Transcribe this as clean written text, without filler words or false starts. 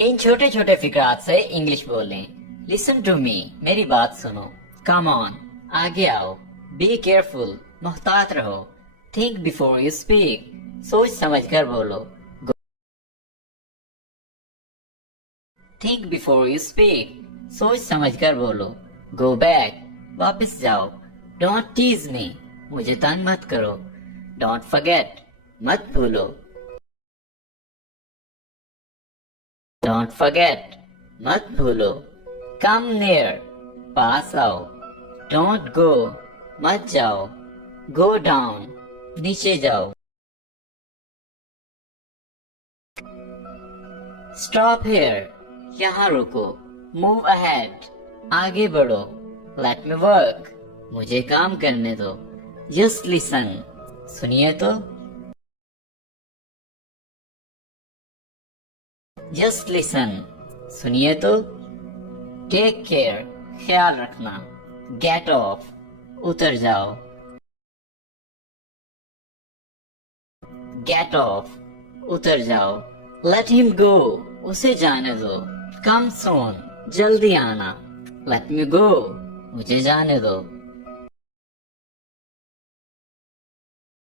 इन छोटे छोटे फिक्रात से इंग्लिश बोलें। लिसन टू मी, मेरी बात सुनो। कम ऑन, आगे आओ। बी केयरफुल, मुहतात रहो। थिंक बिफोर यू स्पीक, सोच समझ कर बोलो। थिंक बिफोर यू स्पीक, सोच समझ कर बोलो। गो बैक, वापस जाओ। डोंट टीज मी, मुझे तंग मत करो। डोंट फॉरगेट, मत भूलो। डोंट फॉरगेट, मत भूलो। कम नियर, पास आओ। डोंट गो, मत जाओ। गो डाउन, नीचे जाओ। स्टॉप हियर, यहाँ रुको। मूव अहेड, आगे बढ़ो। लेट मी वर्क, मुझे काम करने दो। जस्ट लिसन, सुनिए तो। जस्ट लिसन, सुनिए तो। टेक केयर, ख्याल रखना। गेट ऑफ, उतर जाओ। गेट ऑफ, उतर जाओ। लेट हिम गो, उसे जाने दो। कम सून, जल्दी आना। लेट मी गो, मुझे जाने दो।